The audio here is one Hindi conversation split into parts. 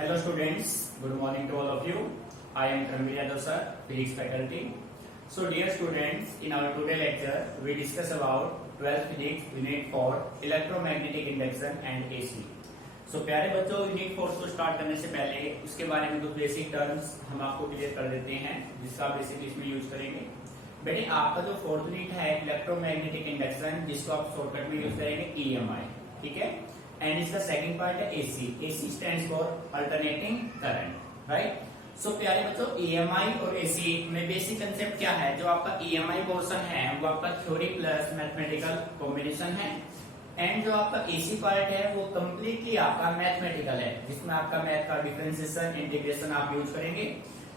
Hello students, good morning to all of you. I am Ranveer Yadav sir, physics faculty. So dear students, in our today lecture, we discuss about 12th physics unit 4 electromagnetic induction and AC. So प्यारे बच्चों, यूनिट 4 को स्टार्ट करने से पहले उसके बारे में कुछ बेसिक टर्म्स हम आपको क्लियर कर देते हैं जिसका आप बेसिकली इसमें यूज करेंगे। बेटे आपका जो फोर्थ यूनिट है इलेक्ट्रोमैग्नेटिक इंडक्शन, जिसको आप शॉर्टकट में यूज करेंगे EMI, ठीक है। एंड इसका सेकंड पार्ट है AC। AC stands for alternating current, right. So प्यारे बच्चों, EMI और AC में बेसिक कंसेप्ट क्या है? जो आपका EMI पोर्शन है वो आपका थ्योरी प्लस मैथमेटिकल कॉम्बिनेशन है, एंड जो आपका AC पार्ट है वो कम्प्लीटली आपका मैथमेटिकल है, जिसमें आपका मैथ का डिफरेंशिएशन इंटीग्रेशन आप यूज करेंगे।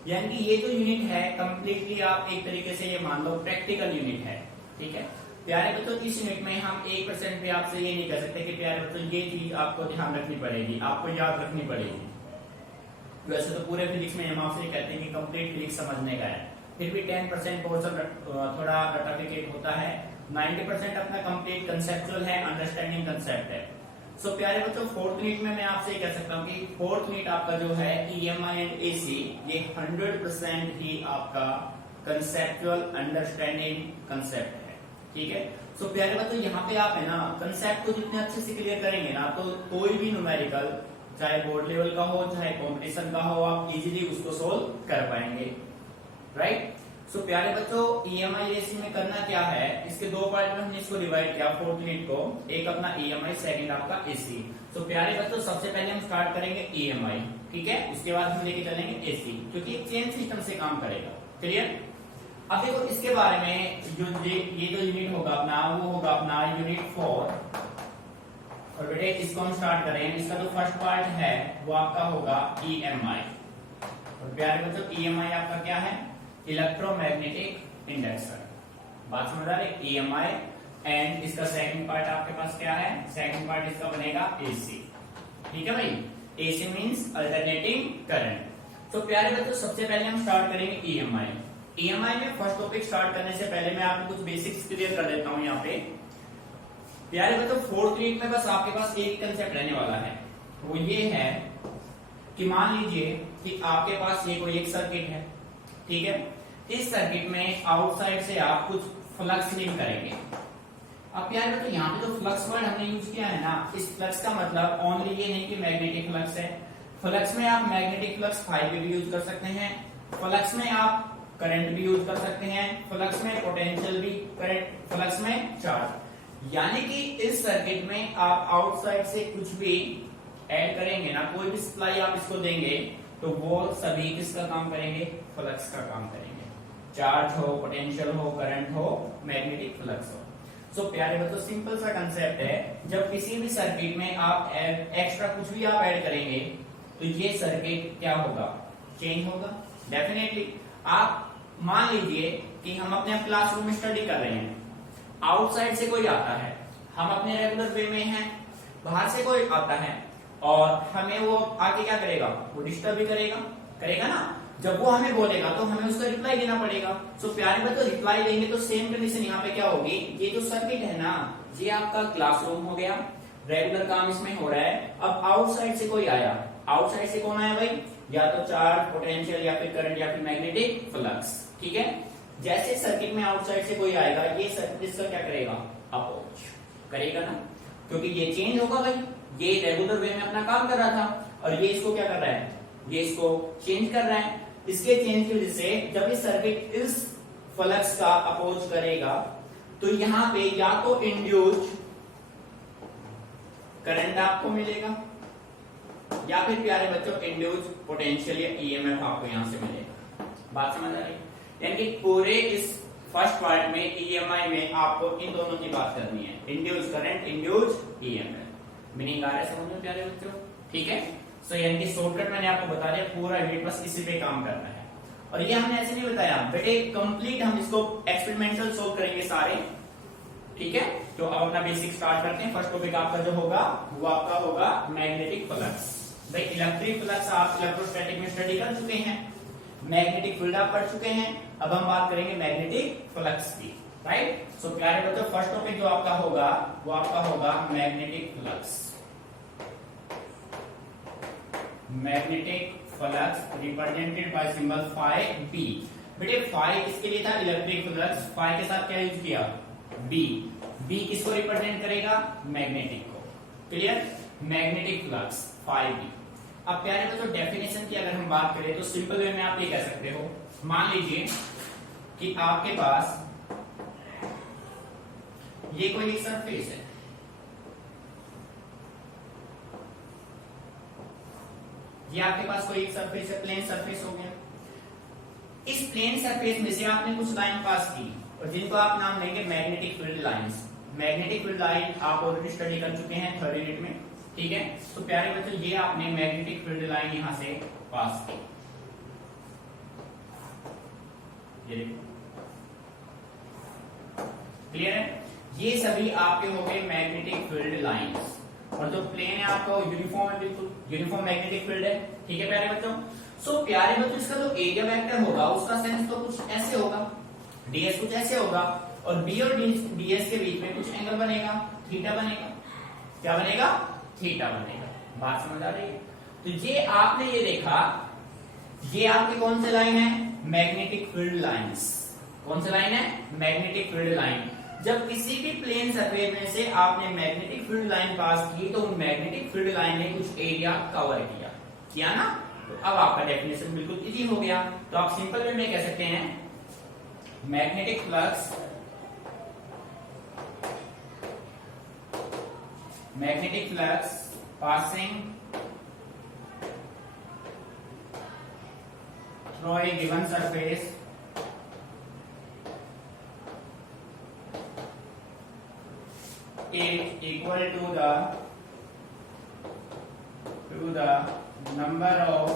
यानी कि ये जो यूनिट है कम्प्लीटली आप एक तरीके से ये मान लो प्रैक्टिकल यूनिट है, ठीक है। प्यारे बच्चों, इस यूनिट में हम 1% भी आपसे ये नहीं कह सकते कि प्यारे बच्चों ये चीज आपको ध्यान रखनी पड़ेगी, आपको याद रखनी पड़ेगी। वैसे तो पूरे फिजिक्स में हम आपसे कहते हैं कि कंप्लीट फिजिक्स समझने का है, फिर भी 10% पोर्शन थोड़ा रटाफिकेट होता है। 90% अपना कंप्लीट कंसेप्चुअल है, अंडरस्टैंडिंग कंसेप्ट है। सो प्यारे बच्चों, फोर्थ यूनिट में मैं आपसे कह सकता हूँ कि फोर्थ यूनिट आपका जो है EMI एंड AC, ये 100% ही आपका कंसेप्चुअल अंडरस्टैंडिंग कंसेप्ट है, ठीक है। सो प्यारे बच्चों, यहाँ पे आप है ना कंसेप्ट को जितने अच्छे से क्लियर करेंगे ना, तो कोई भी न्यूमेरिकल चाहे बोर्ड लेवल का हो चाहे कंपटीशन का हो, आप इजीली उसको सोल्व कर पाएंगे, राइट। सो प्यारे बच्चों, EMI AC में करना क्या है, इसके दो पार्ट में हमने इसको डिवाइड किया फोर्थ यूनिट को, एक अपना EMI, सेकंड आपका AC। सो प्यारे बच्चों, सबसे पहले हम स्टार्ट करेंगे EMI, ठीक है। उसके बाद हम लेके चलेंगे AC, क्योंकि चेन सिस्टम से काम करेगा, क्लियर। अब देखो इसके बारे में जो ये जो यूनिट होगा अपना, वो होगा अपना यूनिट 4, और बेटे इसको हम स्टार्ट करें। इसका जो फर्स्ट पार्ट है वो आपका होगा EMI, और प्यारे बच्चों EMI आपका क्या है? Electromagnetic induction. बात समझ आ रही? EMI एंड इसका सेकंड पार्ट आपके पास क्या है? सेकंड पार्ट इसका बनेगा AC, ठीक है भाई। AC means alternating current. तो प्यारे बच्चों, सबसे पहले हम स्टार्ट करेंगे EMI में फर्स्ट टॉपिक स्टार्ट करने से पहले मैं आपको कुछ बेसिक्स क्लियर कर देता हूं। यहाँ पे प्यारे बच्चों, फोर्थ यूनिट में बस आपके पास एक कंसेप्ट रहने वाला है, वो ये है कि मान लीजिए कि आपके पास ये कोई एक सर्किट है, ठीक है। इस सर्किट में आउटसाइड से आप कुछ फ्लक्स लिंक करेंगे। अब प्यारे बच्चों, यहाँ पे जो फ्लक्स वर्ड हमने यूज किया है ना, इस फ्लक्स का मतलब ओनली ये नहीं कि मैग्नेटिक फ्लक्स है। फ्लक्स में आप मैग्नेटिक फ्लक्स फाई भी यूज कर सकते हैं, फ्लक्स में आप करंट भी यूज कर सकते हैं, फ्लक्स में पोटेंशियल भी, करंट फ्लक्स में चार्ज। यानी कि इस सर्किट में आप आउटसाइड से कुछ भी ऐड करेंगे ना, कोई भी सप्लाई आप इसको देंगे, तो वो सभी किसका काम करेंगे? फ्लक्स का काम करेंगे। चार्ज हो, पोटेंशियल हो, करंट हो, मैग्नेटिक फ्लक्स हो। सो प्यारे बच्चों, सिंपल सा कंसेप्ट है, जब किसी भी सर्किट में आप एक्स्ट्रा कुछ भी आप ऐड करेंगे तो ये सर्किट क्या होगा? चेंज होगा डेफिनेटली। आप मान लीजिए कि हम अपने क्लासरूम में स्टडी कर रहे हैं, आउटसाइड से कोई आता है, हम अपने रेगुलर वे में हैं, बाहर से कोई आता है और हमें वो आके क्या करेगा? वो डिस्टर्ब भी करेगा ना। जब वो हमें बोलेगा तो हमें उसका रिप्लाई देना पड़ेगा। सो प्यारे बच्चों, रिप्लाई देंगे तो सेम कंडीशन यहाँ पे क्या होगी? ये जो सर्किट है ना, ये आपका क्लासरूम हो गया, रेगुलर काम इसमें हो रहा है। अब आउटसाइड से कोई आया, आउटसाइड से कौन आया भाई? या तो चार्ज, पोटेंशियल, या फिर करंट, या फिर मैग्नेटिक फ्लक्स, ठीक है। जैसे सर्किट में आउटसाइड से कोई आएगा, ये सर्किट इसका क्या करेगा? अपोज करेगा ना, क्योंकि ये चेंज होगा भाई। ये रेगुलर वे में अपना काम कर रहा था और ये इसको क्या कर रहा है? ये इसको चेंज कर रहा है। इसके चेंज की वजह से जब इस सर्किट इस फ्लक्स का अपोज करेगा तो यहाँ पे या तो इंड्यूस करंट आपको मिलेगा, या फिर प्यारे बच्चों इंड्यूस पोटेंशियल या EMF आपको यहां से मिलेगा। बात समझ आ रही? यानी कि पूरे इस फर्स्ट पार्ट में EMI में आपको इन दोनों की बात करनी है, induce current, induce EMF। Meaning आ रहा है समझ में प्यारे बच्चों? ठीक है। सो यानी कि शॉर्टकट मैंने आपको बता दिया, पूरा यूनिट बस इसी पे काम करना है। और ये हमने ऐसे नहीं बताया बेटे, कंप्लीट हम इसको एक्सपेरिमेंटल सोल्व करेंगे सारे, ठीक है। तो अब अपना बेसिक स्टार्ट करते हैं। फर्स्ट टॉपिक आपका जो होगा वो आपका होगा मैग्नेटिक फ्लक्स। भाई इलेक्ट्रिक फ्लक्स आप इलेक्ट्रोस्टैटिक में स्टडी कर चुके हैं, मैग्नेटिक फील्ड आप पढ़ चुके हैं, अब हम बात करेंगे मैग्नेटिक फ्लक्स की, राइट। सो प्यारे बच्चों, फर्स्ट टॉपिक जो आपका होगा वो आपका होगा magnetic flux. Magnetic flux represented by symbol phi B. बेटे फाई किसके लिए था? Electric flux. फाई के साथ क्या यूज किया? बी। बी किसको रिप्रेजेंट करेगा? मैग्नेटिक को। Clear? Magnetic flux phi B. अब प्यारे बच्चों डेफिनेशन की अगर हम बात करें तो सिंपल वे में आप ये कह सकते हो, मान लीजिए कि आपके पास ये कोई एक सरफेस है, ये आपके पास कोई एक सरफेस है, प्लेन सरफेस हो गया। इस प्लेन सरफेस में से आपने कुछ लाइन पास की और जिनको आप नाम देंगे magnetic field lines. Magnetic field line आप ऑलरेडी स्टडी कर चुके हैं थर्ड यूनिट में, ठीक है। तो प्यारे बच्चों ये आपने मैग्नेटिक फील्ड लाइन यहां से पास की, ये देखो, क्लियर है? ये सभी आपके हो गए मैग्नेटिक फील्ड लाइंस। और जो प्लेन है आपका यूनिफॉर्म है, बिल्कुल यूनिफॉर्म मैग्नेटिक फील्ड है, ठीक है प्यारे बच्चों। सो प्यारे बच्चों इसका जो एरिया वेक्टर होगा उसका सेंस तो कुछ ऐसे होगा, डीएस कुछ ऐसे होगा और बी और डीएस के बीच में कुछ एंगल बनेगा, थीटा बनेगा। क्या बनेगा? थीटा बनेगा। बात समझ आ रही है? तो ये आपने ये देखा, ये आपकी कौन सी लाइन है? Magnetic field lines. कौन सी लाइन है? Magnetic field line. जब किसी भी प्लेन सरफेस में से आपने मैग्नेटिक फील्ड लाइन पास की तो मैग्नेटिक फील्ड लाइन ने कुछ एरिया कवर किया ना। तो अब आपका डेफिनेशन बिल्कुल इजी हो गया। तो आप सिंपल वे में कह सकते हैं magnetic flux passing through a given surface is equal to the number of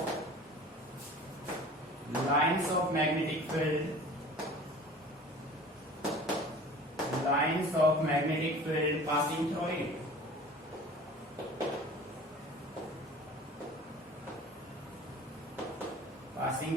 lines of magnetic field passing through it. passing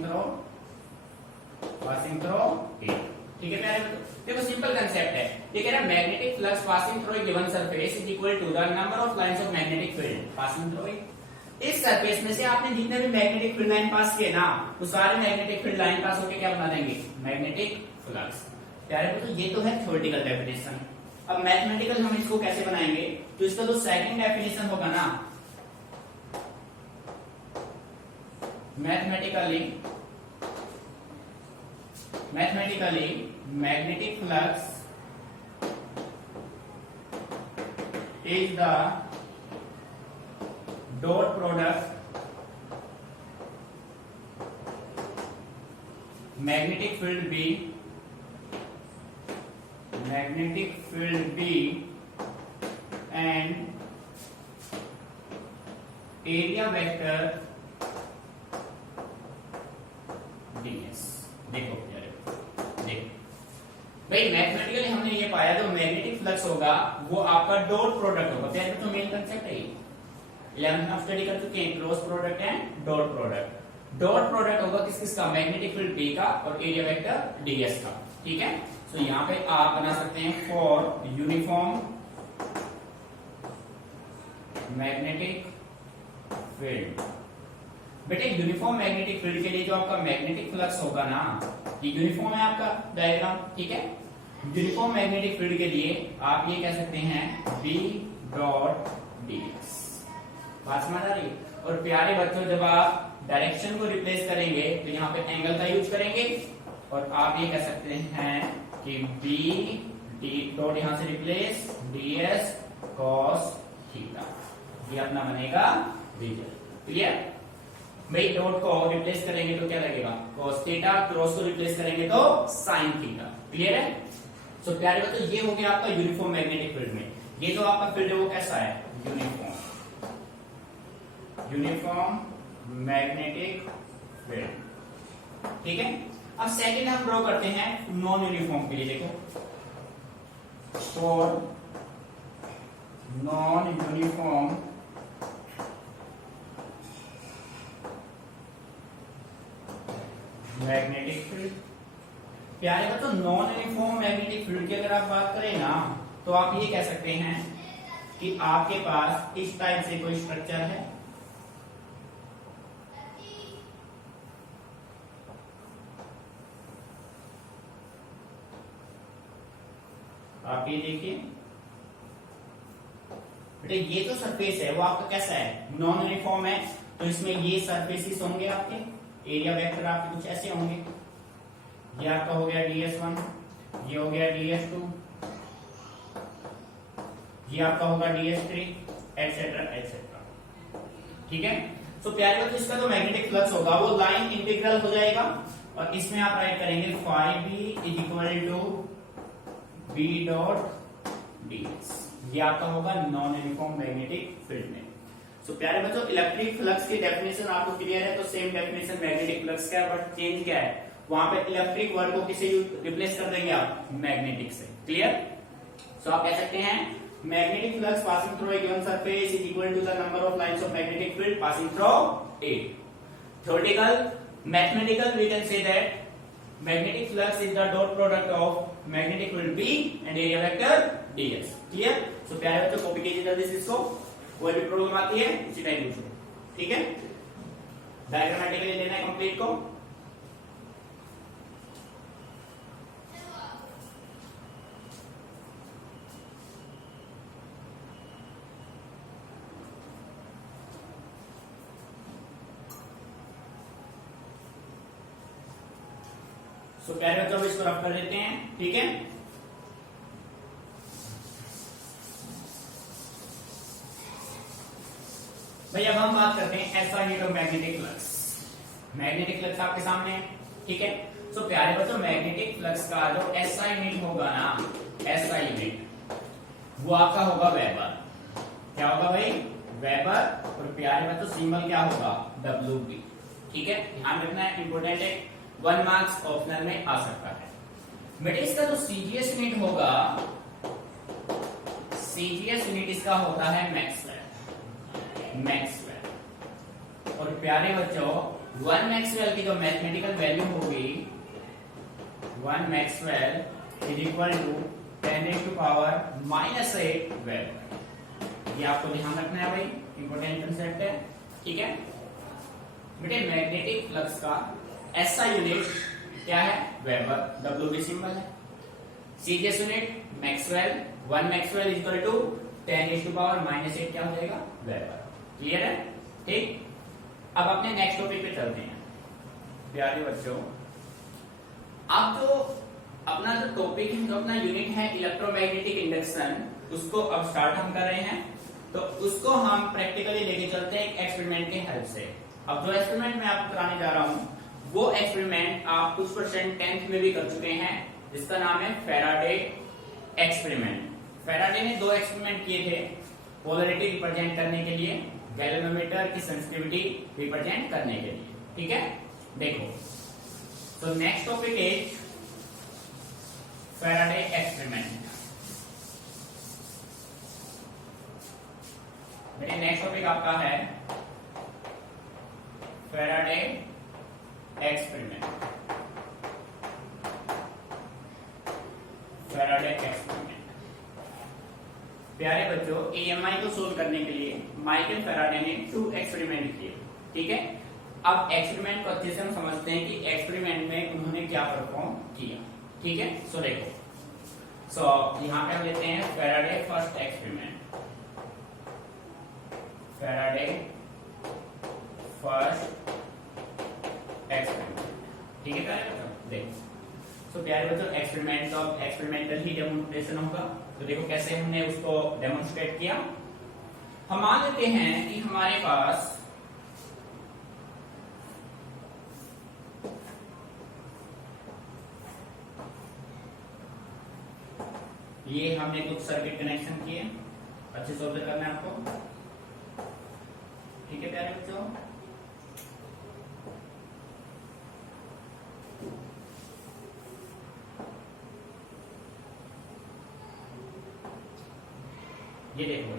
through it. ठीक है प्यारे बच्चों, देखो सिंपल कंसेप्ट है। ये कह रहा है magnetic flux passing through a given surface is equal to the number of lines of magnetic field passing through it. इस सरफेस में से आपने जितने भी मैग्नेटिक फील्ड लाइन पास किए ना, वो सारे मैग्नेटिक फील्ड लाइन पास होकर क्या बना देंगे? Magnetic flux. प्यारे बच्चों ये तो है थ्योरेटिकल डेफिनेशन। अब मैथमेटिकल हम इसको कैसे बनाएंगे? तो इसका जो सेकंड डेफिनेशन होगा ना, mathematically magnetic flux is the dot product magnetic field B and area vector ds। देखो भाई मैथमेटिकली हमने ये पाया जो मैग्नेटिक फ्लक्स होगा वो आपका डॉट प्रोडक्ट होगा। प्यारे बच्चों मेन कंसेप्ट है 11th में स्टडी कर चुके हैं, cross product and dot product. Dot product होगा किसका? मैग्नेटिक फील्ड बी का और एरिया वेक्टर डीएस का, ठीक है। तो यहाँ पे आप बना सकते हैं फॉर यूनिफॉर्म मैग्नेटिक फील्ड। बेटे यूनिफॉर्म मैग्नेटिक फील्ड के लिए जो आपका मैग्नेटिक फ्लक्स होगा ना, ये यूनिफॉर्म है आपका डायग्राम, ठीक है। यूनिफॉर्म मैग्नेटिक फील्ड के लिए आप ये कह सकते हैं बी डॉट डीएस। बात समझ आ रही है? और प्यारे बच्चों जब आप डायरेक्शन को रिप्लेस करेंगे तो यहाँ पे एंगल का यूज करेंगे और आप ये कह सकते हैं कि बी डी डॉट यहां से रिप्लेस डीएस कॉस थीटा, ये अपना बनेगा रीजन। क्लियर? भाई डॉट को रिप्लेस करेंगे तो क्या लगेगा? cos theta. क्रॉस को रिप्लेस करेंगे तो sin थीटा। क्लियर है? सो प्यारे बच्चों ये हो गया आपका यूनिफॉर्म मैग्नेटिक फील्ड में। ये जो आपका फील्ड है वो कैसा है? यूनिफॉर्म मैग्नेटिक फील्ड, ठीक है। अब सेकंड हम ड्रॉ करते हैं नॉन यूनिफॉर्म के लिए। देखो for non uniform magnetic field. प्यारे बच्चों नॉन यूनिफॉर्म मैग्नेटिक फील्ड की अगर आप बात करें ना तो आप ये कह सकते हैं कि आपके पास इस टाइप से कोई स्ट्रक्चर है, आप ये देखिए बेटा, ये जो सरफेस है वो आपका कैसा है, नॉन यूनिफॉर्म है, तो इसमें ये सरफेसेस होंगे आपके, एरिया वेक्टर आपके कुछ ऐसे होंगे। ये आपका हो गया ds1, ये हो गया ds2, ये आपका होगा ds3, एटसेट्रा एटसेट्रा। ठीक है, तो प्यारे बच्चों इसका जो मैग्नेटिक फ्लक्स होगा वो लाइन इंटीग्रल हो जाएगा, और इसमें आप राइट करेंगे phi b is equal to b dot ds। ये आपका होगा नॉन यूनिफॉर्म मैग्नेटिक फील्ड में। सो प्यारे बच्चों इलेक्ट्रिक फ्लक्स की डेफिनेशन आपको क्लियर है, तो सेम डेफिनेशन मैग्नेटिक फ्लक्स का, बट चेंज क्या है, वहां पे इलेक्ट्रिक वर्ड को किसे रिप्लेस कर देंगे आप, मैग्नेटिक से। क्लियर? सो आप कह सकते हैं magnetic flux passing through a given surface is equal to the number of lines of magnetic field passing through it. Theoretical, mathematical we can say that magnetic flux is the dot product of magnetic field B and area vector ds। Clear? So प्यारे बच्चों कॉपी कीजिए जल्दी से इसको, कोई भी प्रॉब्लम आती है इसी टाइम पूछो। ठीक है, डायग्रामेटिकली लेना है कंप्लीट को। तो प्यारे बच्चों इसको रफ कर देते हैं। ठीक है, भाई अब हम बात करते हैं ऐसा unit of magnetic flux. Magnetic flux आपके सामने है। ठीक है, तो प्यारे बच्चों मैग्नेटिक फ्लक्स का जो ऐसा यूनिट होगा ना, ऐसा यूनिट वो आपका होगा वेबर। क्या होगा भाई, वेबर। और प्यारे बच्चों सिंबल क्या होगा, WB। ठीक है, ध्यान रखना है, इंपोर्टेंट है, 1 मार्क्स ऑप्शनल में आ सकता है। बेटे इसका जो सीजीएस यूनिट होगा, सीजीएस यूनिट इसका होता है मैक्सवेल। मैक्सवेल। और प्यारे बच्चों 1 मैक्सवेल की जो मैथमेटिकल वैल्यू होगी, 1 Maxwell is equal to 10⁻⁻8 weber. ये आपको ध्यान रखना है भाई, इंपोर्टेंट कंसेप्ट है। ठीक है बेटे, मैग्नेटिक फ्लक्स का ऐसा यूनिट क्या है, वेबर, WB सिंबल है। CGS unit Maxwell, 1 Maxwell is equal to 10⁻⁻8 क्या हो जाएगा, वेबर। क्लियर है? ठीक, अब अपने नेक्स्ट टॉपिक पे चलते हैं। प्यारे बच्चों अब जो अपना जो टॉपिक है, जो अपना यूनिट है इलेक्ट्रोमैग्नेटिक इंडक्शन, उसको अब स्टार्ट हम कर रहे हैं। तो उसको हम प्रैक्टिकली लेके चलते हैं एक एक्सपेरिमेंट के हेल्प से। अब जो एक्सपेरिमेंट मैं आपको कराने जा रहा हूं वो एक्सपेरिमेंट आप कुछ परसेंट 10th में भी कर चुके हैं, जिसका नाम है फैराडे एक्सपेरिमेंट। फैराडे ने 2 एक्सपेरिमेंट किए थे पोलैरिटी रिप्रेजेंट करने के लिए, गैल्वेनोमीटर की सेंसिटिविटी रिप्रेजेंट करने के लिए। ठीक है, देखो तो next topic is Faraday experiment. मेरे नेक्स्ट टॉपिक आपका है फैराडे एक्सपेरिमेंट। फैराडे एक्सपेरिमेंट प्यारे बच्चों EMI को सोल्व करने के लिए माइकल फैराडे ने 2 एक्सपेरिमेंट किए। ठीक है, अब एक्सपेरिमेंट को अच्छे से हम समझते हैं कि एक्सपेरिमेंट में उन्होंने क्या परफॉर्म किया। ठीक है, सो देखो, सो यहां पे हम लेते हैं Faraday first experiment. Faraday first experiment. ठीक है प्यारे बच्चों, देखो तो प्यारे बच्चों एक्सपेरिमेंट तो एक्सपेरिमेंटल ही डेमोन्स्ट्रेशन होगा। तो देखो कैसे हमने उसको डेमोन्स्ट्रेट किया। हम मान लेते हैं कि हमारे पास ये हमने कुछ सर्किट कनेक्शन किए, अच्छे से ऑब्जर्व करना है आपको। ठीक है प्यारे बच्चों, ये देखो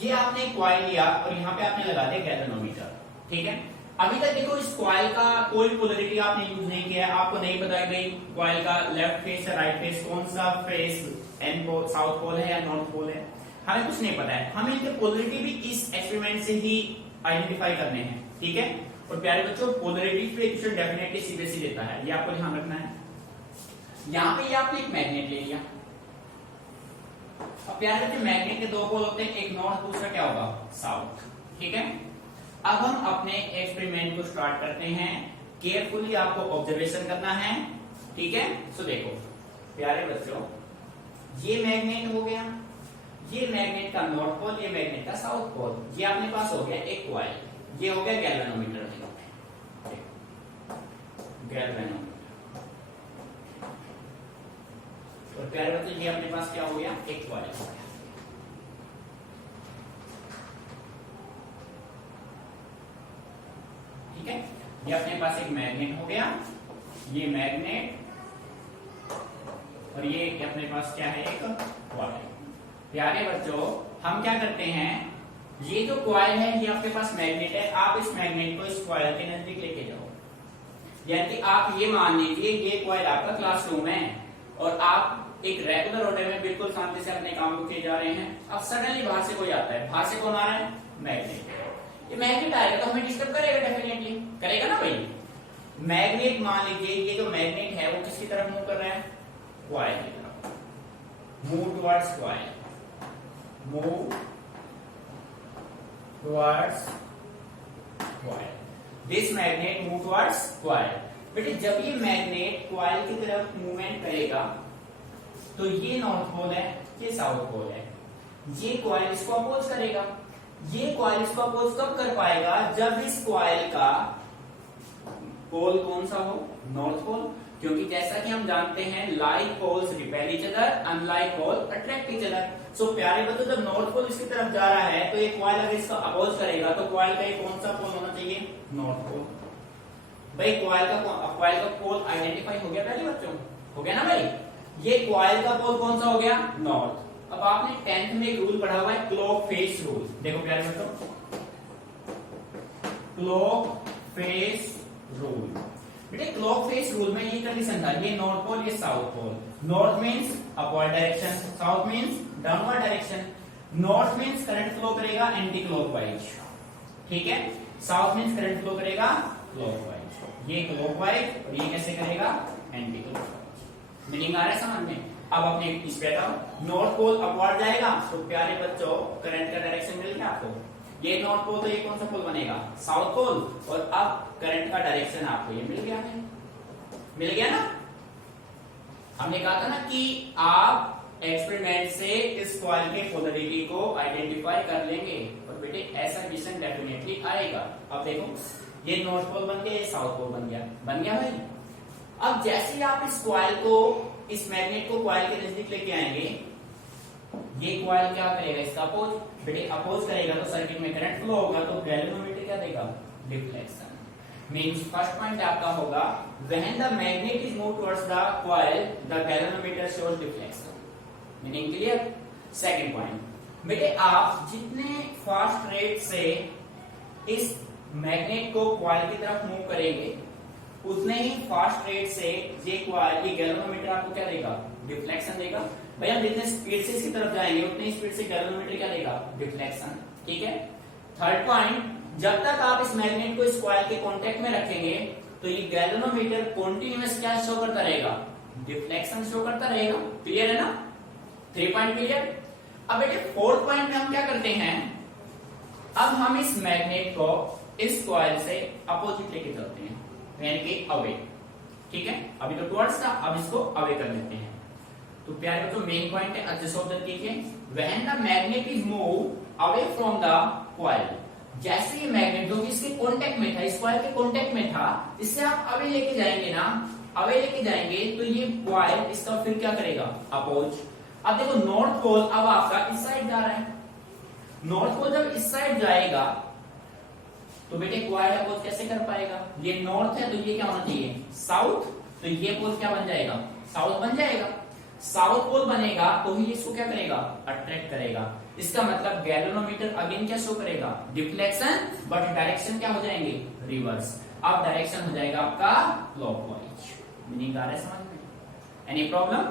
ये आपने कॉइल लिया और यहाँ पे आपने लगा दिया गैल्वेनोमीटर। ठीक है, अभी तक देखो इस कॉइल का कोई पोलैरिटी आपने यूज नहीं किया है, आपको नहीं बताई गई कॉइल का लेफ्ट फेस या राइट फेस, कौन सा face N pole, south pole है या नॉर्थ पोल है, हमें कुछ नहीं पता है। हमें इनके पोलैरिटी भी इस एक्सपेरिमेंट से ही आइडेंटिफाई करने हैं। ठीक है, और प्यारे बच्चों पोलैरिटी पे क्वेश्चन डेफिनेटली सीबीएसई देता है, ये आपको ध्यान रखना है। यहाँ पे आपने एक मैग्नेट ले लिया, अब प्यारे बच्चे मैग्नेट के दो पोल होते हैं, एक नॉर्थ दूसरा क्या होगा साउथ। ठीक है, अब हम अपने एक्सपेरिमेंट को स्टार्ट करते हैं। केयरफुली आपको ऑब्जर्वेशन करना है। ठीक है, सो देखो प्यारे बच्चों, ये मैग्नेट हो गया, ये मैग्नेट का नॉर्थ पोल, ये मैग्नेट का साउथ पोल, ये अपने पास हो गया एक कॉइल, ये हो गया गैल्वेनोमीटर। गैल्वेनोमीटर और प्यारे बच्चों ये अपने पास क्या हो गया एक कॉइल हो गया। ठीक है, ये अपने पास एक मैग्नेट हो गया, ये मैग्नेट, और ये अपने पास क्या है एक कॉइल। प्यारे बच्चों हम क्या करते हैं, ये जो कॉइल है ये आपके पास मैग्नेट है, आप इस मैग्नेट को इस कॉइल के नजदीक लेके जाओ। यानी आप ये मान लीजिए ये कॉइल आपका क्लासरूम है और आप एक रेगुलर ऑर्डर में बिल्कुल शांति से अपने काम को किए जा रहे हैं। अब सडनली बाहर से कोई आता है, बाहर से कौन आ रहा है मैग्नेट। ये मैग्नेट आएगा तो हमें डिस्टर्ब करेगा, डेफिनेटली करेगा ना भाई। मैग्नेट मान लीजिए ये जो मैग्नेट है वो किसकी तरफ मूव कर रहा है, कॉइल की तरफ, move towards coil, move towards coil, this magnet move towards coil. बेटे जब ये मैग्नेट कॉइल की तरफ मूवमेंट करेगा तो ये नॉर्थ पोल है, ये साउथ पोल है, ये कॉइल इसको अपोज करेगा। ये कॉइल इसको अपोज कब कर पाएगा, जब इस कॉइल का पोल कौन सा हो, नॉर्थ पोल। क्योंकि जैसा कि हम जानते हैं like poles repel each other, unlike pole attract each other. So प्यारे बच्चों जब नॉर्थ पोल इसकी तरफ जा रहा है तो ये कॉइल अगर इसका अपोज करेगा तो कॉइल का ये कौन सा पोल होना चाहिए, नॉर्थ पोल। भाई कॉइल का पोल आइडेंटिफाई हो गया पहले बच्चों, हो गया ना भाई। ये कॉइल का पोल कौन सा हो गया, नॉर्थ। अब आपने 10th में एक रूल पढ़ा हुआ है क्लॉक फेस रूल, देखो प्यारे बच्चों, क्लॉक फेस रूल। बेटे क्लॉक फेस रूल में ये कंडीशन था, ये नॉर्थ पोल ये south pole, north means upward direction, south means downward direction. North means current flow करेगा एंटी क्लॉकवाइज, ठीक है, साउथ मींस करंट फ्लो करेगा क्लॉकवाइज, ये क्लॉकवाइज और ये कैसे करेगा एंटी क्लॉकवाइज। मीनिंग आ रहा है समझ में। अब अपने इस पे आओ, नॉर्थ पोल अपवर्ड जाएगा तो प्यारे बच्चों करंट का डायरेक्शन मिल गया आपको, ये नॉर्थ पोल तो ये कौन सा पोल बनेगा, साउथ पोल, और अब करंट का डायरेक्शन आपको ये मिल गया है, मिल गया ना। हमने कहा था ना कि आप एक्सपेरिमेंट से इस कॉइल के पोलरिटी को आइडेंटिफाई कर लेंगे और बेटे ऐसा क्वेश्चन डेफिनेटली आएगा। अब देखो ये नॉर्थ पोल बन गया, ये साउथ पोल बन गया भाई। अब जैसे ही आप इस कॉइल को, इस मैग्नेट को कॉइल के नजदीक लेके आएंगे, ये कॉइल क्या करेगा, इसका अपोज, बेटे अपोज करेगा तो सर्किट में करंट फ्लो होगा, तो गैल्वेनोमीटर क्या देगा, डिफ्लेक्शन। मींस फर्स्ट पॉइंट आपका होगा when the magnet is move towards the coil the galvanometer shows deflection. Meaning clear. Second point, बेटे आप जितने फास्ट रेट से इस मैग्नेट को कॉइल की तरफ मूव करेंगे उतने ही फास्ट रेट से ये कॉइल, ये गैल्वेनोमीटर आपको क्या देगा, डिफ्लेक्शन देगा। भाई हम जितने स्पीड से इसकी तरफ जाएंगे उतनी स्पीड से गैल्वेनोमीटर क्या देगा, डिफ्लेक्शन, ठीक है। थर्ड पॉइंट, जब तक आप इस मैग्नेट को इस कॉइल के कांटेक्ट में रखेंगे तो ये गैल्वेनोमीटर कॉन्टिन्यूअस क्या शो करता रहेगा, डिफ्लेक्शन शो करता रहेगा। क्लियर है ना, 3 पॉइंट क्लियर। अब बेटे फोर्थ पॉइंट में हम क्या करते हैं, अब हम इस मैग्नेट को इस कॉइल से अपोजिट लेके चलते हैं, यानी कि अवे, ठीक है। अभी तो टुवर्ड्स था, अब इसको अवे कर लेते हैं। तो प्यारे बच्चों मेन पॉइंट है, अच्छे से ऑब्जर्व कीजिए, when the magnet is move away from the coil, जैसे ये मैग्नेट जो कि इसके कांटेक्ट में था, इस कॉइल के कांटेक्ट में था, इससे आप अवे लेके जाएंगे ना, अवे लेके जाएंगे तो ये कॉइल इसका फिर क्या करेगा, अपोज। अब देखो नॉर्थ पोल अब आपका इस साइड जा रहा है, नॉर्थ पोल जब इस साइड जाएगा तो बेटे कॉइल अपोज कैसे कर पाएगा, ये नॉर्थ है तो ये क्या होना चाहिए, साउथ, तो ये पोल क्या बन जाएगा, साउथ बन जाएगा। साउथ पोल बनेगा तो ही इसको क्या करेगा, अट्रैक्ट करेगा। इसका मतलब गैल्वेनोमीटर अगेन क्या शो करेगा, डिफ्लेक्शन, बट डायरेक्शन क्या हो जाएंगे, रिवर्स। अब डायरेक्शन हो जाएगा आपका क्लॉकवाइज। मीनिंग आ रहा है समझ में, एनी प्रॉब्लम,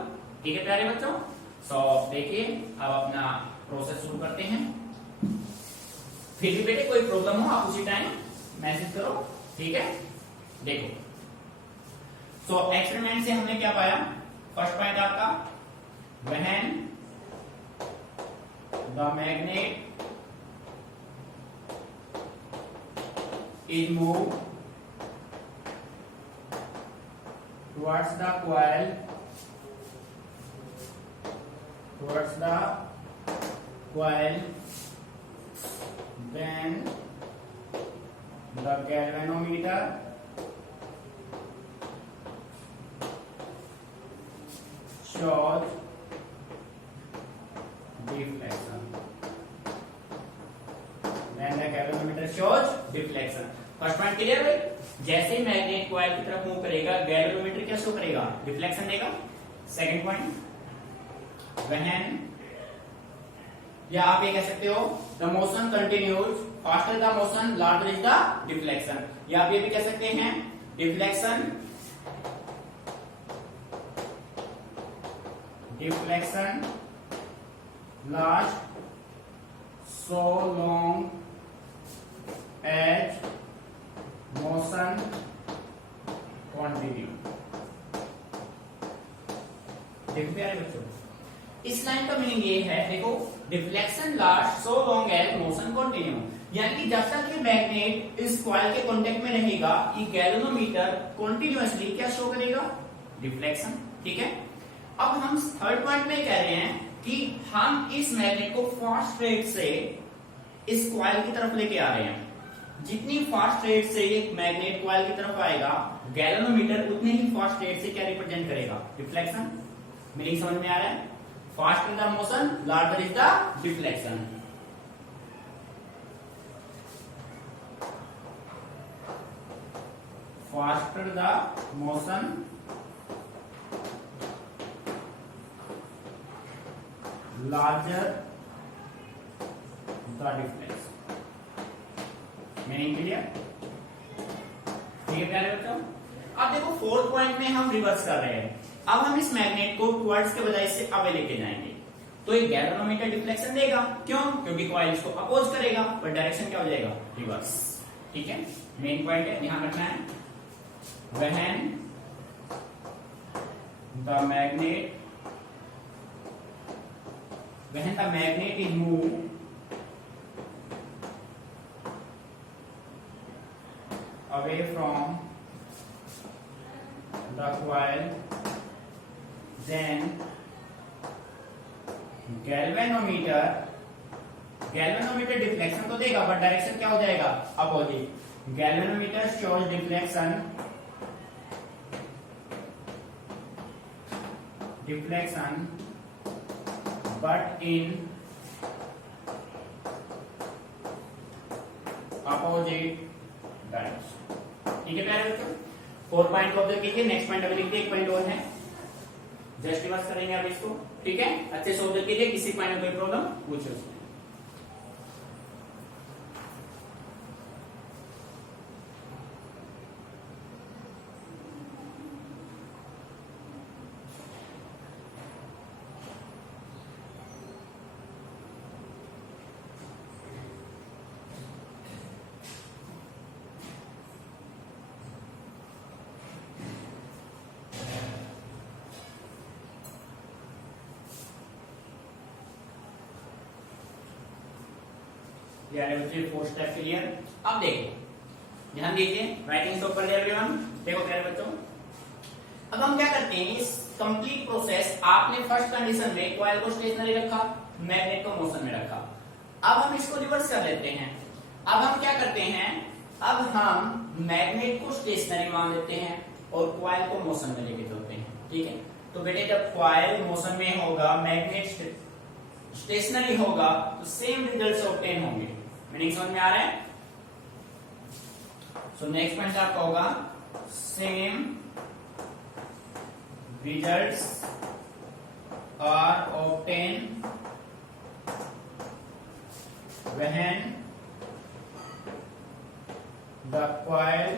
ठीक है प्यारे बच्चों। सो देखिए अब अपना प्रोसेस शुरू करते हैं। फिर भी बेटे कोई प्रॉब्लम हो आप उसी टाइम मैसेज करो, ठीक है। देखो सो एक्सपेरिमेंट से हमने क्या पाया, फर्स्ट पॉइंट आपका when the magnet is moved towards the coil then the galvanometer shows deflection. First point clear है? जैसे मैग्नेट कॉइल की तरफ मूव करेगा गैल्वेनोमीटर क्या शो करेगा? डिफ्लेक्शन देगा. सेकंड पॉइंट, व्हेन, या आप ये कह सकते हो the motion continues faster the motion larger is the deflection, या आप ये भी कह सकते हैं deflection last so long as motion continue. देखो प्यारे बच्चों, इस लाइन का मीनिंग ये है, देखो deflection last so long as motion continue, यानी कि जब तक ये मैग्नेट इस कॉइल के कांटेक्ट में रहेगा ये गैल्वेनोमीटर कंटिन्यूअसली क्या शो करेगा? डिफ्लेक्शन. ठीक है. अब हम थर्ड पॉइंट में कह रहे हैं कि हम इस मैग्नेट को फास्ट रेट से इस कॉइल की तरफ लेके आ रहे हैं. जितनी फास्ट रेट से ये मैग्नेट कॉइल की तरफ आएगा गैल्वेनोमीटर उतने ही फास्ट रेट से क्या रिप्रेजेंट करेगा? डिफ्लेक्शन. मीनिंग समझ में आ रहा है? Faster the motion larger is the deflection. Faster the motion larger the deflection. Meaning clear? ठीक है प्यारे बच्चों. अब देखो फोर्थ पॉइंट में हम रिवर्स कर रहे हैं. अब हम इस मैग्नेट को टुवर्ड्स के बजाय से अवे लेके जाएंगे तो ये गैल्वेनोमीटर डिफ्लेक्शन देगा. क्यों? क्योंकि कॉइल इसको अपोज करेगा, पर डायरेक्शन क्या हो जाएगा? रिवर्स. ठीक है. मेन पॉइंट है, ध्यान रखना है. When the magnet is moved away from the coil, then galvanometer deflection तो देगा बट डायरेक्शन क्या हो जाएगा? Opposite. galvanometer shows deflection but in opposite direction. ठीक है प्यारे बच्चों. 4 पॉइंट को ऑब्जर्व कीजिए. नेक्स्ट पॉइंट अभी लिखते 1 पॉइंट और है, जस्ट रिवर्स करेंगे अब इसको. ठीक है. अच्छे से ऑब्जर्व कीजिए, किसी पॉइंट में कोई प्रॉब्लम पूछे उसमें. प्यारे बच्चे 4 स्टेप क्लियर. अब देखो, ध्यान दीजिए, राइटिंग स्टॉप कर दिया एवरीवन. देखो प्यारे बच्चों, अब हम क्या करते हैं, इस कंप्लीट प्रोसेस, आपने फर्स्ट कंडीशन में कॉइल को स्टेशनरी रखा, मैग्नेट को मोशन में रखा. अब हम इसको रिवर्स कर लेते हैं. अब हम क्या करते हैं, अब हम मैग्नेट को स्टेशनरी मान लेते हैं और कॉइल को मोशन में लेके चलते हैं. ठीक है. तो बेटे जब कॉइल मोशन में होगा, मैग्नेट स्टेशनरी होगा, तो सेम रिजल्ट्स ऑब्टेन होंगे. मीनिंग समझ में आ रहा है? सो नेक्स्ट पॉइंट आपका होगा same results are obtain when the coil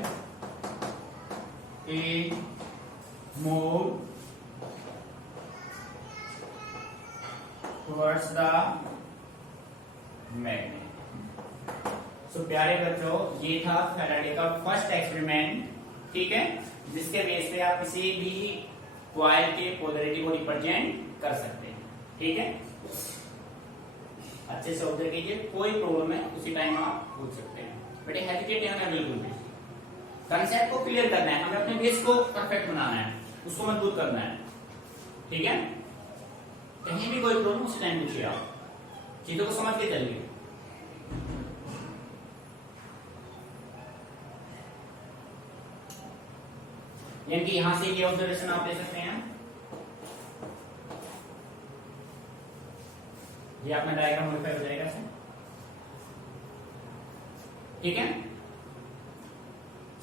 is moved towards the magnet. So प्यारे बच्चों, ये था फैराडे का फर्स्ट एक्सपेरिमेंट. ठीक है. जिसके बेस पे आप किसी भी कॉइल के पोलैरिटी को रिप्रेजेंट कर सकते हैं. ठीक है. अच्छे से ऑब्जर्व कीजिए, कोई प्रॉब्लम है उसी टाइम आप पूछ सकते हैं। बेटे हेजिटेट नहीं होना बिल्कुल भी, कंसेप्ट को क्लियर करना है, हमें अपने बेस को परफेक्ट बनाना है, उसको मजबूत करना है, ठीक है। कहीं भी कोई प्रॉब्लम उसी टाइम पूछिए, आप चीजों को समझ के चलिए। यानी कि यहां से ये ऑब्जर्वेशन आप ले सकते हैं, ये अपना डायग्राम मॉडिफाई हो जाएगा सर, ठीक है।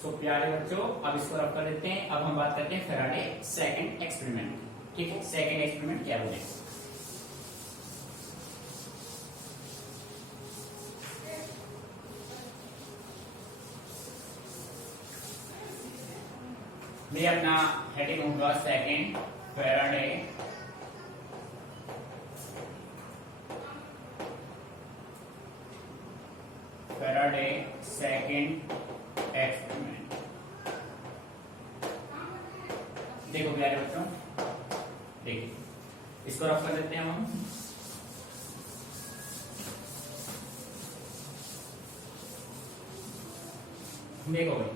सो प्यारे बच्चों, अब इसको रब कर देते हैं। अब हम बात करते हैं फैराडे सेकंड एक्सपेरिमेंट, ठीक है। सेकंड एक्सपेरिमेंट क्या बोले, ये अपना हेडिंग होगा सेकंड फैराडे सेकंड एक्सपेरिमेंट। देखो प्यारे बच्चों, देखिए इसको रफ कर देते हैं हम। देखो भाई,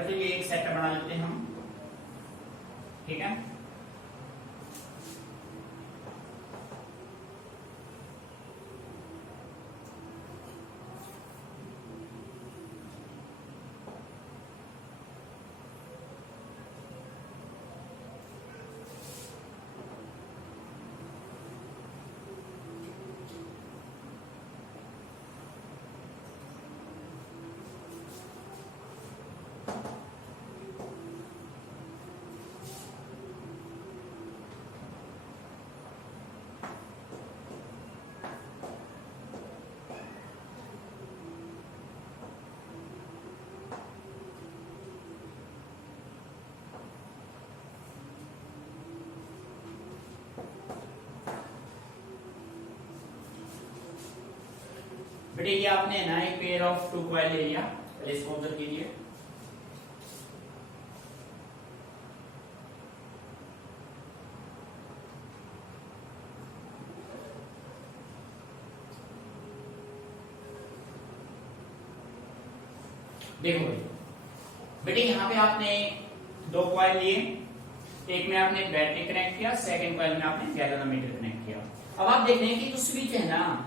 फिर ये एक सेट बना लेते हैं हम, ठीक है। बेटे ये आपने ना एक पेयर ऑफ टू कॉइल ले लिया, पहले इसको ऑब्जर्व कीजिए। देखो बेटे यहाँ पे आपने दो कॉइल लिए, एक में आपने बैटरी कनेक्ट किया, सेकंड कॉइल में आपने गैल्वेनोमीटर कनेक्ट किया। अब आप देख रहे हैं कि जो स्विच है ना,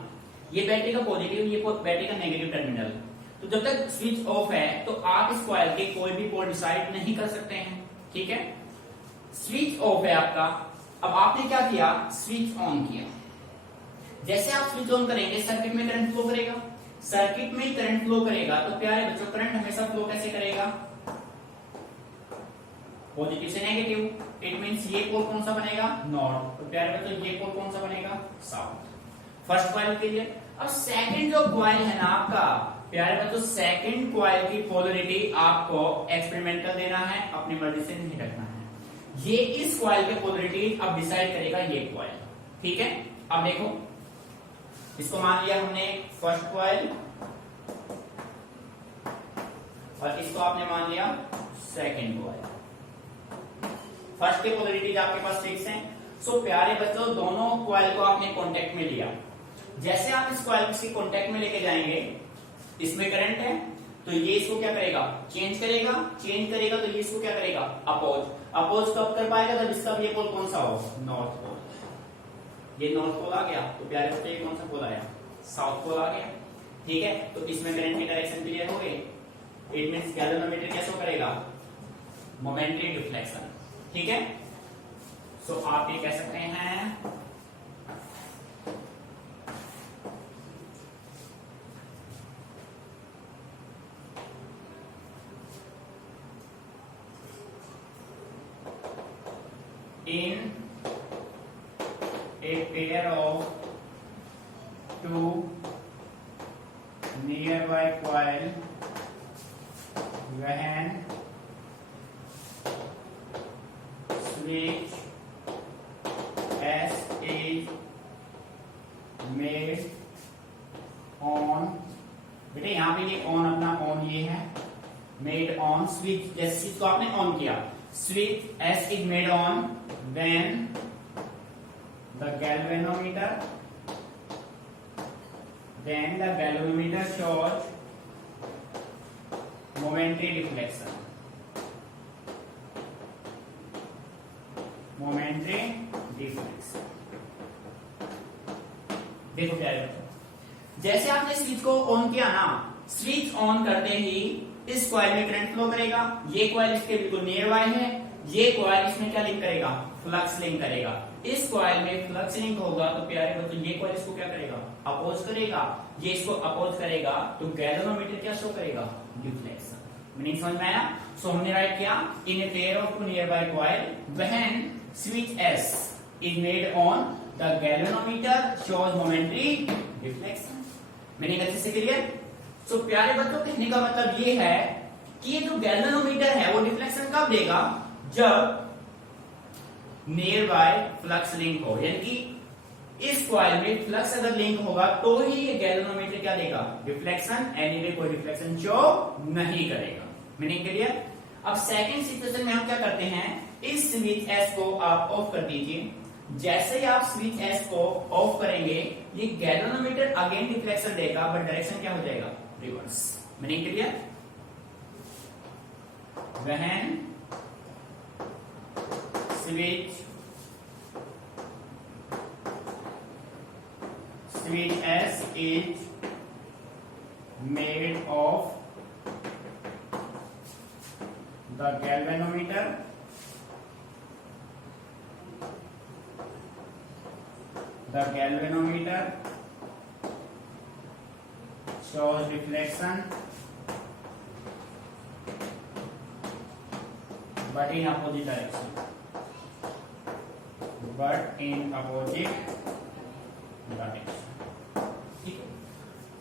ये बैटरी का पॉजिटिव, ये बैटरी का नेगेटिव टर्मिनल। तो जब तक स्विच ऑफ है तो आप इस कॉइल के कोई भी पोल डिसाइड नहीं कर सकते हैं, ठीक है। स्विच ऑफ है आपका, अब आपने क्या किया, स्विच ऑन किया। जैसे आप स्विच ऑन करेंगे सर्किट में करंट फ्लो करेगा, सर्किट में करंट फ्लो करेगा तो प्यारे बच्चों करंट हमेशा फ्लो कैसे करेगा, पॉजिटिव से नेगेटिव। इट मींस ये पोल कौन सा बनेगा, नॉर्थ। तो प्यारे बच्चों ये पोल कौन सा बनेगा, साउथ। फर्स्ट कॉइल के लिए। अब सेकंड जो कॉइल है ना आपका, प्यारे बच्चों सेकंड कॉइल की पोलरिटी आपको एक्सपेरिमेंटल देना है, अपनी मर्जी से नहीं रखना है। ये इस कॉइल की पोलरिटी अब डिसाइड करेगा ये कॉइल, ठीक है। अब देखो इसको मान लिया हमने फर्स्ट कॉइल और इसको आपने मान लिया सेकंड कॉइल। फर्स्ट के पोलरिटीज आपके पास फिक्स हैं। सो प्यारे बच्चों दोनों कॉइल को आपने कांटेक्ट में लिया। जैसे आप इस कॉइल को कांटेक्ट में लेके जाएंगे, इसमें करंट है तो ये इसको क्या करेगा, चेंज करेगा, चेंज करेगा तो ये इसको क्या करेगा, अपोज। अपोज कब कर पाएगा, जब इसका ये पोल कौन सा हो, नॉर्थ पोल। ये नॉर्थ पोल आ गया तो प्यारे बच्चों ये कौन सा पोल आया, साउथ पोल आ गया, ठीक है। तो इसमें करंट की डायरेक्शन क्लियर हो गई। इट मींस गैल्वेनोमीटर क्या शो करेगा, मोमेंटरी डिफ्लेक्शन, ठीक है। सो आप ये कह सकते हैं in a pair of two nearby coil when switch S is made on, बेटे यहां पे ये ऑन, अपना ऑन ये है, मेड ऑन स्विच, जैसे स्विच को आपने ऑन किया, switch S is made on when the galvanometer shows momentary deflection. देखो क्या है, जैसे आपने स्विच को ऑन किया ना, स्विच ऑन करते ही इस कॉइल में करंट फ्लो करेगा, ये कॉइल इसके बिल्कुल नियर बाय है, ये कॉइल इसमें क्या लिंक करेगा, फ्लक्स लिंक करेगा। इस कॉइल में फ्लक्स लिंक होगा तो प्यारे बच्चों ये कॉइल इसको क्या करेगा, अपोज करेगा, ये इसको अपोज करेगा तो गैल्वेनोमीटर क्या शो करेगा, डिफ्लेक्शन। मीनिंग समझ में आया? सो हमने राइट किया, in a pair of two nearby coil when switch S is made on the galvanometer shows momentary deflection। Meaning अच्छे से क्लियर? सो प्यारे बच्चों कहने का मतलब ये है कि ये जो गैल्वेनोमीटर है वो डिफ्लेक्शन कब देगा, जब नियर बाय फ्लक्स लिंक हो, यानी कि इस कॉइल में फ्लक्स अगर लिंक होगा तो ही ये गैल्वेनोमीटर क्या देगा, डिफ्लेक्शन। एनीवे कोई डिफ्लेक्शन शो नहीं करेगा। Meaning clear? अब सेकंड सिचुएशन में हम क्या करते हैं, इस स्विच S को आप ऑफ कर dीजिए, जैसे ही आप स्विच S को ऑफ करेंगे ये गैल्वेनोमीटर अगेन डिफ्लेक्शन देगा, बट डायरेक्शन क्या हो जाएगा, reverse. Meaning clear? When switch S is made of the galvanometer shows deflection but in opposite direction, ठीक है।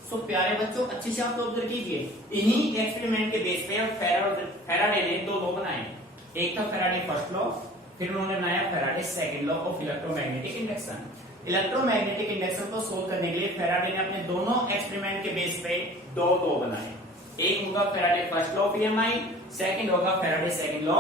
सो प्यारे बच्चों अच्छे से आप तो ऑब्जर्व कीजिए, इन्हीं एक्सपेरिमेंट के बेस पे फैराडे ने दो लॉ बनाए, एक था फैराडे फर्स्ट लॉ, फिर उन्होंने बनाया Faraday second law of electromagnetic induction. Electromagnetic induction को सोल्व करने के लिए फैराडे ने अपने दोनों एक्सपेरिमेंट के बेस पे दो लॉ बनाए, एक होगा Faraday first law of EMI, second होगा फैराडे सेकंड लॉ